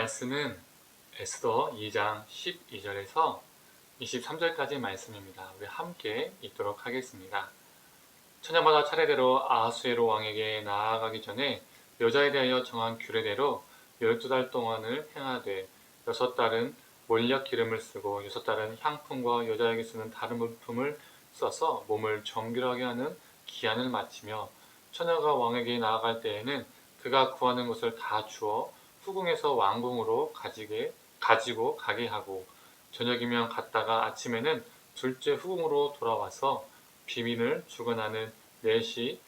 말씀은 에스더 2장 12절에서 23절까지 말씀입니다. 우리 함께 읽도록 하겠습니다. 처녀마다 차례대로 아하수에로 왕에게 나아가기 전에 여자에 대하여 정한 규례대로 12달 동안을 행하되 6달은 몰약 기름을 쓰고 6달은 향품과 여자에게 쓰는 다른 물품을 써서 몸을 정결하게 하는 기한을 마치며 처녀가 왕에게 나아갈 때에는 그가 구하는 것을 다 주어 후궁에서 왕궁으로 가지고 가게 하고 저녁이면 갔다가 아침에는 둘째 후궁으로 돌아와서 비민을 주관하는 넷이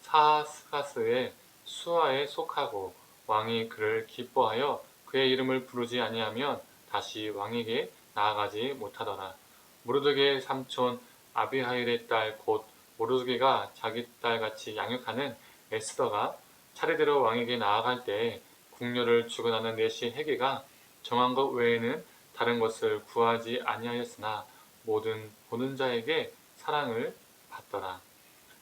사하스가스의 수하에 속하고 왕이 그를 기뻐하여 그의 이름을 부르지 아니하면 다시 왕에게 나아가지 못하더라. 모르드게의 삼촌 아비하일의 딸 곧 모르드게가 자기 딸같이 양육하는 에스더가 차례대로 왕에게 나아갈 때에 궁녀를 주관하는 넷이 헤게가 정한 것 외에는 다른 것을 구하지 아니하였으나 모든 보는 자에게 사랑을 받더라.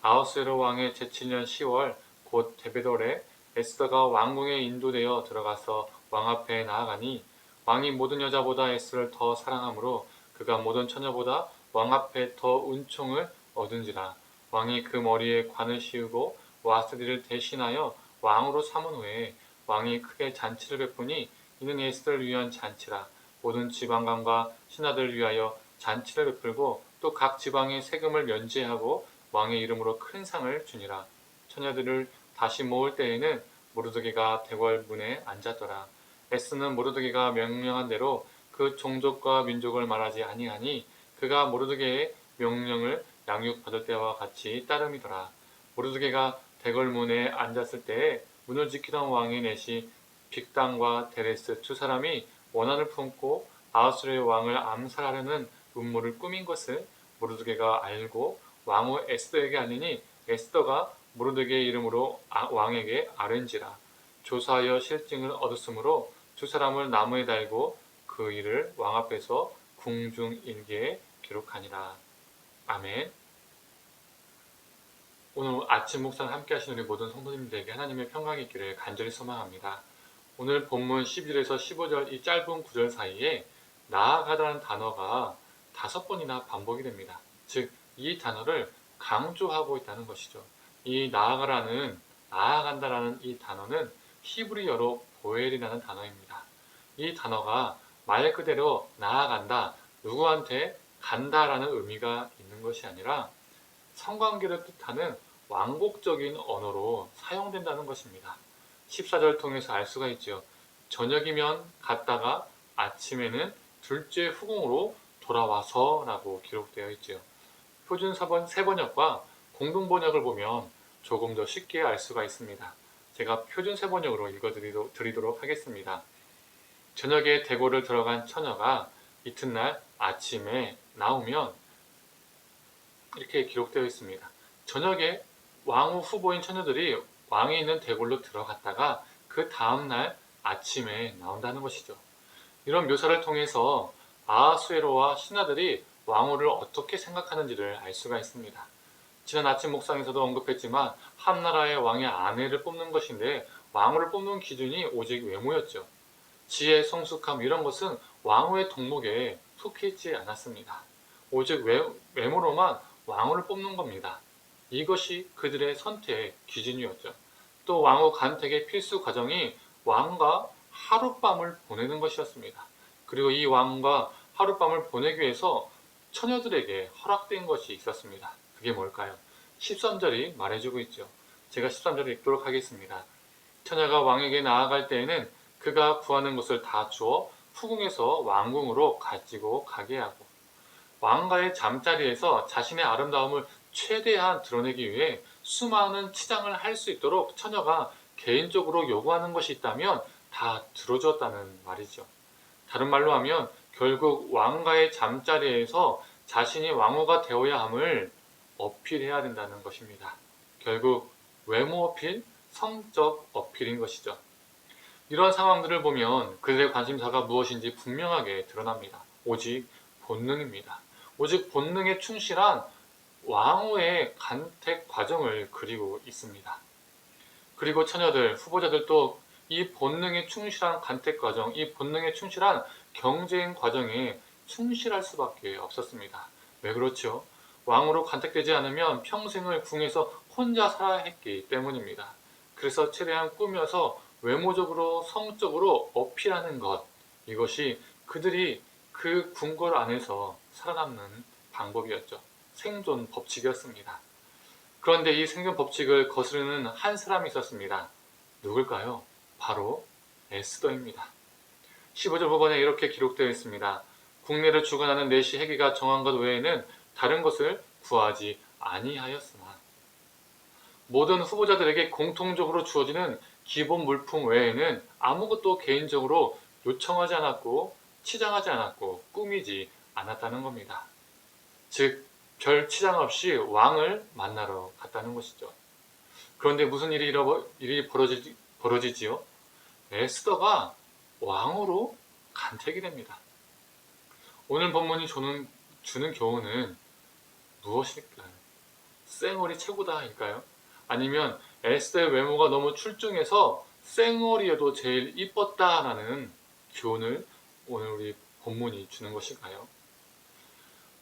아하수에로 왕의 제7년 10월 곧 데베돌에 에스더가 왕궁에 인도되어 들어가서 왕 앞에 나아가니 왕이 모든 여자보다 에스더를 더 사랑하므로 그가 모든 처녀보다 왕 앞에 더 은총을 얻은지라. 왕이 그 머리에 관을 씌우고 와스디를 대신하여 왕으로 삼은 후에 왕이 크게 잔치를 베푸니 이는 에스더를 위한 잔치라. 모든 지방관과 신하들을 위하여 잔치를 베풀고 또 각 지방의 세금을 면제하고 왕의 이름으로 큰 상을 주니라. 처녀들을 다시 모을 때에는 모르드게가 대궐 문에 앉았더라. 에스더는 모르드게가 명령한 대로 그 종족과 민족을 말하지 아니하니 그가 모르드게의 명령을 양육받을 때와 같이 따름이더라. 모르드게가 대궐 문에 앉았을 때에 문을 지키던 왕의 넷이 빅단과 데레스 두 사람이 원한을 품고 아하수르의 왕을 암살하려는 음모를 꾸민 것을 모르드게가 알고 왕후 에스더에게 알리니 에스더가 모르드게의 이름으로 왕에게 아뢰는지라. 조사하여 실증을 얻었으므로 두 사람을 나무에 달고 그 일을 왕 앞에서 궁중일기에 기록하니라. 아멘. 오늘 아침 묵상 함께 하신 우리 모든 성도님들에게 하나님의 평강이 있기를 간절히 소망합니다. 오늘 본문 12절에서 15절 이 짧은 구절 사이에 나아가다는 단어가 5번이나 반복이 됩니다. 즉, 이 단어를 강조하고 있다는 것이죠. 이 나아간다라는 이 단어는 히브리어로 보엘이라는 단어입니다. 이 단어가 말 그대로 나아간다, 누구한테 간다라는 의미가 있는 것이 아니라 성관계를 뜻하는 완곡적인 언어로 사용된다는 것입니다. 14절 통해서 알 수가 있죠. 저녁이면 갔다가 아침에는 둘째 후궁으로 돌아와서 라고 기록되어 있죠. 표준 세번역과 공동번역을 보면 조금 더 쉽게 알 수가 있습니다. 제가 표준 세번역으로 읽어드리도록 하겠습니다. 저녁에 대궐을 들어간 처녀가 이튿날 아침에 나오면 이렇게 기록되어 있습니다. 저녁에 왕후 후보인 처녀들이 왕이 있는 대궐로 들어갔다가 그 다음날 아침에 나온다는 것이죠. 이런 묘사를 통해서 아하수에로와 신하들이 왕후를 어떻게 생각하는지를 알 수가 있습니다. 지난 아침 묵상에서도 언급했지만 한 나라의 왕의 아내를 뽑는 것인데 왕후를 뽑는 기준이 오직 외모였죠. 지혜, 성숙함 이런 것은 왕후의 덕목에 속해 있지 않았습니다. 오직 외모로만 왕후를 뽑는 겁니다. 이것이 그들의 선택 기준이었죠. 또 왕후 간택의 필수 과정이 왕과 하룻밤을 보내는 것이었습니다. 그리고 이 왕과 하룻밤을 보내기 위해서 처녀들에게 허락된 것이 있었습니다. 그게 뭘까요? 13절이 말해주고 있죠. 제가 13절을 읽도록 하겠습니다. 처녀가 왕에게 나아갈 때에는 그가 구하는 것을 다 주어 후궁에서 왕궁으로 가지고 가게 하고 왕과의 잠자리에서 자신의 아름다움을 최대한 드러내기 위해 수많은 치장을 할 수 있도록 처녀가 개인적으로 요구하는 것이 있다면 다 들어줬다는 말이죠. 다른 말로 하면 결국 왕과의 잠자리에서 자신이 왕후가 되어야 함을 어필해야 된다는 것입니다. 결국 외모 어필, 성적 어필인 것이죠. 이런 상황들을 보면 그들의 관심사가 무엇인지 분명하게 드러납니다. 오직 본능입니다. 오직 본능에 충실한 왕후의 간택 과정을 그리고 있습니다. 그리고 처녀들, 후보자들도 이 본능에 충실한 간택 과정, 이 본능에 충실한 경쟁 과정에 충실할 수밖에 없었습니다. 왜 그렇죠? 왕으로 간택되지 않으면 평생을 궁에서 혼자 살아야 했기 때문입니다. 그래서 최대한 꾸며서 외모적으로, 성적으로 어필하는 것, 이것이 그들이 그 궁궐 안에서 살아남는 방법이었죠. 생존 법칙이었습니다. 그런데 이 생존 법칙을 거스르는 한 사람이 있었습니다. 누굴까요? 바로 에스더입니다. 15절 후반에 이렇게 기록되어 있습니다. 국내를 주관하는 내시 해계가 정한 것 외에는 다른 것을 구하지 아니하였으나 모든 후보자들에게 공통적으로 주어지는 기본 물품 외에는 아무것도 개인적으로 요청하지 않았고 치장하지 않았고 꾸미지 않았다는 겁니다. 즉, 별 치장 없이 왕을 만나러 갔다는 것이죠. 그런데 무슨 일이 벌어지지요? 에스더가 왕으로 간택이 됩니다. 오늘 본문이 주는 교훈은 무엇일까요? 쌩얼이 최고다일까요? 아니면 에스더의 외모가 너무 출중해서 쌩얼이어도 제일 이뻤다라는 교훈을 오늘 우리 본문이 주는 것일까요?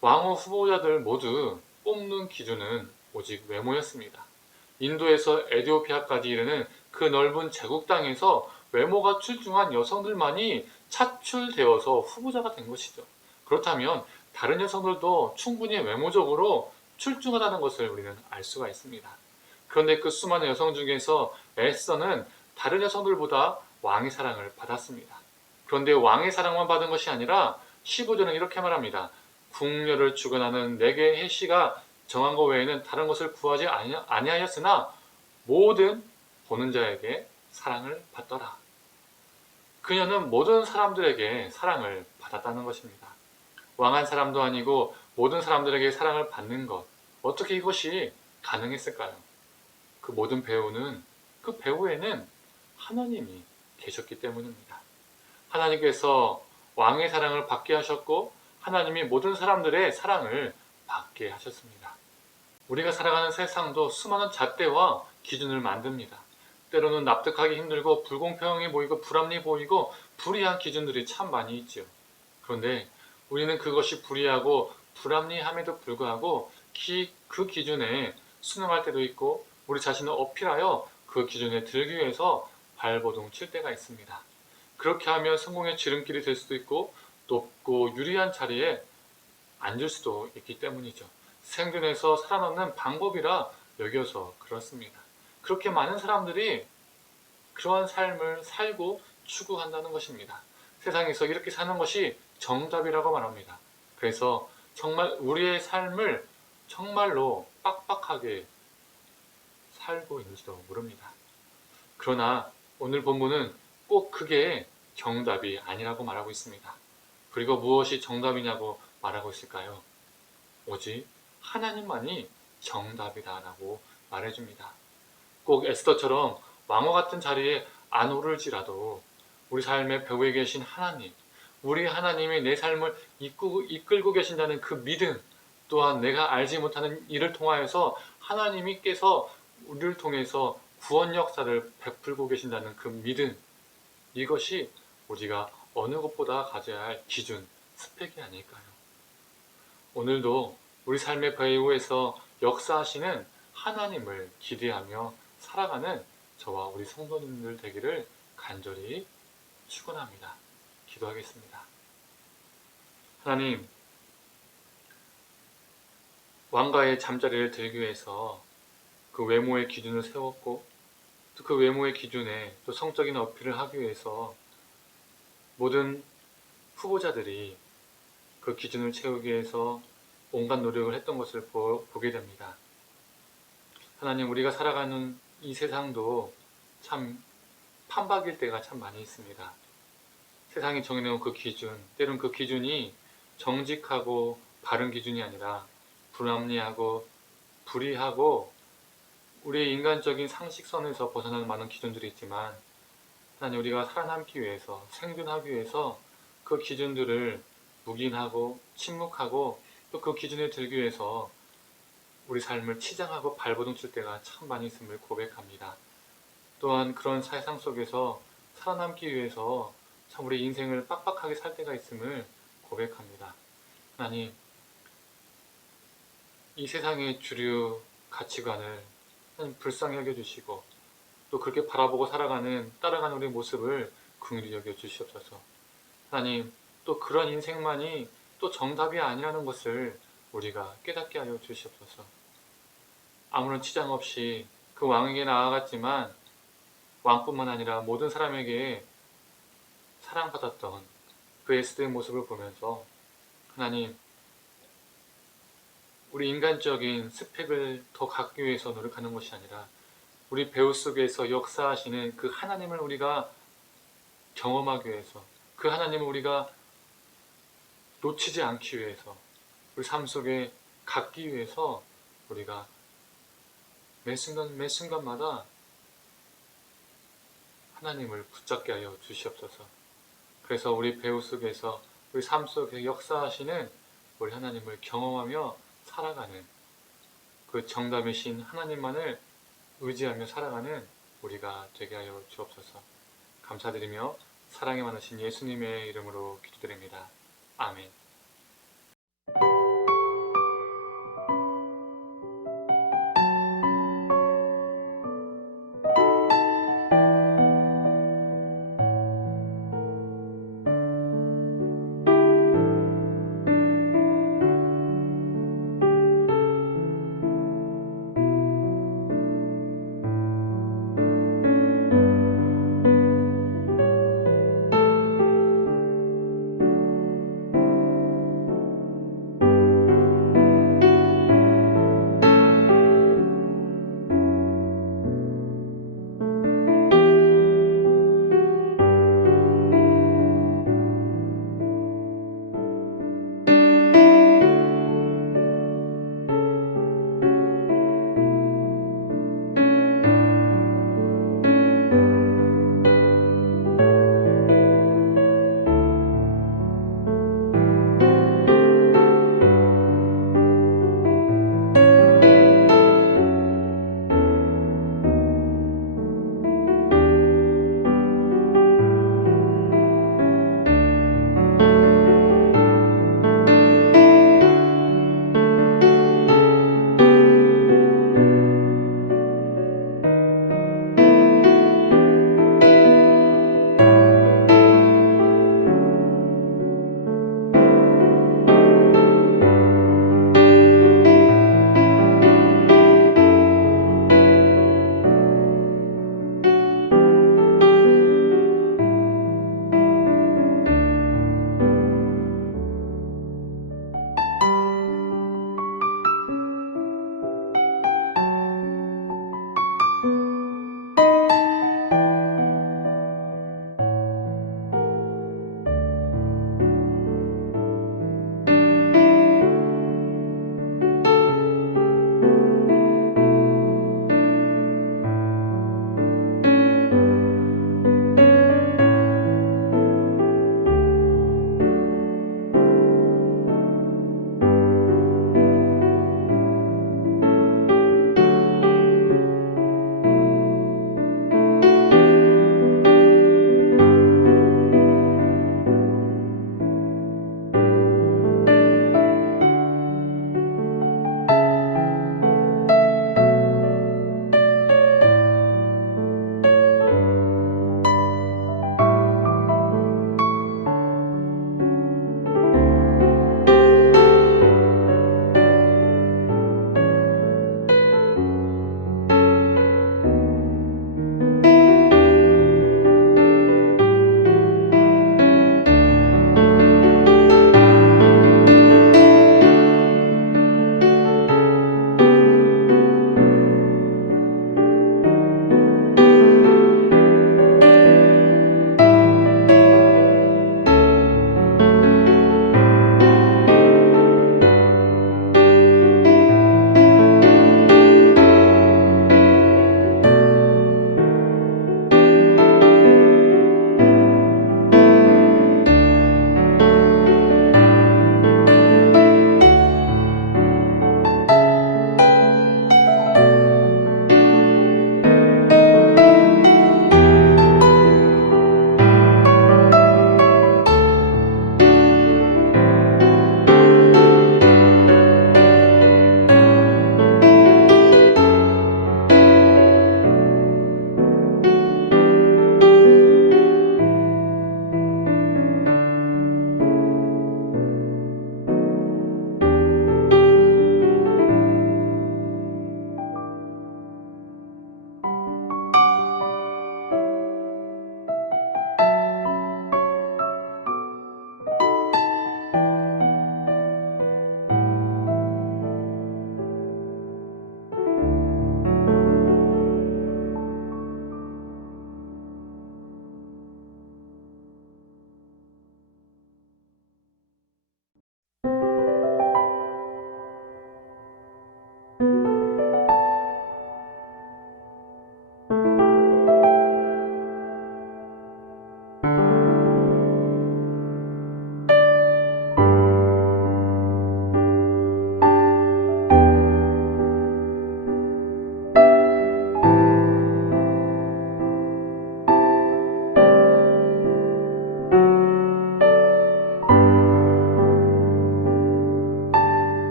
왕후 후보자들 모두 뽑는 기준은 오직 외모였습니다. 인도에서 에티오피아까지 이르는 그 넓은 제국 땅에서 외모가 출중한 여성들만이 차출되어서 후보자가 된 것이죠. 그렇다면 다른 여성들도 충분히 외모적으로 출중하다는 것을 우리는 알 수가 있습니다. 그런데 그 수많은 여성 중에서 에스더는 다른 여성들보다 왕의 사랑을 받았습니다. 그런데 왕의 사랑만 받은 것이 아니라 15절은 이렇게 말합니다. 궁녀를 주관하는 내게 해시가 정한 것 외에는 다른 것을 구하지 아니하였으나 모든 보는 자에게 사랑을 받더라. 그녀는 모든 사람들에게 사랑을 받았다는 것입니다. 왕한 사람도 아니고 모든 사람들에게 사랑을 받는 것, 어떻게 이것이 가능했을까요? 그 모든 그 배우에는 하나님이 계셨기 때문입니다. 하나님께서 왕의 사랑을 받게 하셨고 하나님이 모든 사람들의 사랑을 받게 하셨습니다. 우리가 살아가는 세상도 수많은 잣대와 기준을 만듭니다. 때로는 납득하기 힘들고 불공평해 보이고 불합리해 보이고 불의한 기준들이 참 많이 있지요. 그런데 우리는 그것이 불의하고 불합리함에도 불구하고 그 기준에 순응할 때도 있고 우리 자신을 어필하여 그 기준에 들기 위해서 발버둥 칠 때가 있습니다. 그렇게 하면 성공의 지름길이 될 수도 있고 높고 유리한 자리에 앉을 수도 있기 때문이죠. 생존해서 살아남는 방법이라 여겨서 그렇습니다. 그렇게 많은 사람들이 그러한 삶을 살고 추구한다는 것입니다. 세상에서 이렇게 사는 것이 정답이라고 말합니다. 그래서 정말 우리의 삶을 정말로 빡빡하게 살고 있는지도 모릅니다. 그러나 오늘 본문은 꼭 그게 정답이 아니라고 말하고 있습니다. 그리고 무엇이 정답이냐고 말하고 있을까요? 오직 하나님만이 정답이다라고 말해줍니다. 꼭 에스더처럼 왕후 같은 자리에 안 오를지라도 우리 삶의 배후에 계신 하나님, 우리 하나님이 내 삶을 이끌고 계신다는 그 믿음, 또한 내가 알지 못하는 일을 통하여서 하나님께서 우리를 통해서 구원 역사를 베풀고 계신다는 그 믿음, 이것이 우리가 어느 것보다 가져야 할 기준, 스펙이 아닐까요? 오늘도 우리 삶의 배후에서 역사하시는 하나님을 기대하며 살아가는 저와 우리 성도님들 되기를 간절히 축원합니다. 기도하겠습니다. 하나님, 왕가의 잠자리를 들기 위해서 그 외모의 기준을 세웠고 또 그 외모의 기준에 또 성적인 어필을 하기 위해서 모든 후보자들이 그 기준을 채우기 위해서 온갖 노력을 했던 것을 보게 됩니다. 하나님, 우리가 살아가는 이 세상도 참 판박일 때가 참 많이 있습니다. 세상이 정해놓은 그 기준, 때론 그 기준이 정직하고 바른 기준이 아니라 불합리하고 불의하고 우리의 인간적인 상식선에서 벗어나는 많은 기준들이 있지만 하나님, 우리가 살아남기 위해서, 생존하기 위해서 그 기준들을 묵인하고 침묵하고 또 그 기준에 들기 위해서 우리 삶을 치장하고 발버둥 칠 때가 참 많이 있음을 고백합니다. 또한 그런 세상 속에서 살아남기 위해서 참 우리 인생을 빡빡하게 살 때가 있음을 고백합니다. 하나님, 이 세상의 주류 가치관을 하나님 불쌍히 여겨주시고 또 그렇게 바라보고 살아가는 따라가는 우리 모습을 긍휼히 여겨주시옵소서. 하나님, 또 그런 인생만이 또 정답이 아니라는 것을 우리가 깨닫게 하여 주시옵소서. 아무런 치장 없이 그 왕에게 나아갔지만 왕뿐만 아니라 모든 사람에게 사랑받았던 그 에스더의 모습을 보면서 하나님, 우리 인간적인 스펙을 더 갖기 위해서 노력하는 것이 아니라 우리 배우 속에서 역사하시는 그 하나님을 우리가 경험하기 위해서, 그 하나님을 우리가 놓치지 않기 위해서, 우리 삶 속에 갖기 위해서 우리가 매 순간 매 순간마다 하나님을 붙잡게 하여 주시옵소서. 그래서 우리 배우 속에서 우리 삶 속에 역사하시는 우리 하나님을 경험하며 살아가는 그 정답이신 하나님만을 의지하며 살아가는 우리가 되게 하여 주옵소서. 감사드리며 사랑이 많으신 예수님의 이름으로 기도드립니다. 아멘.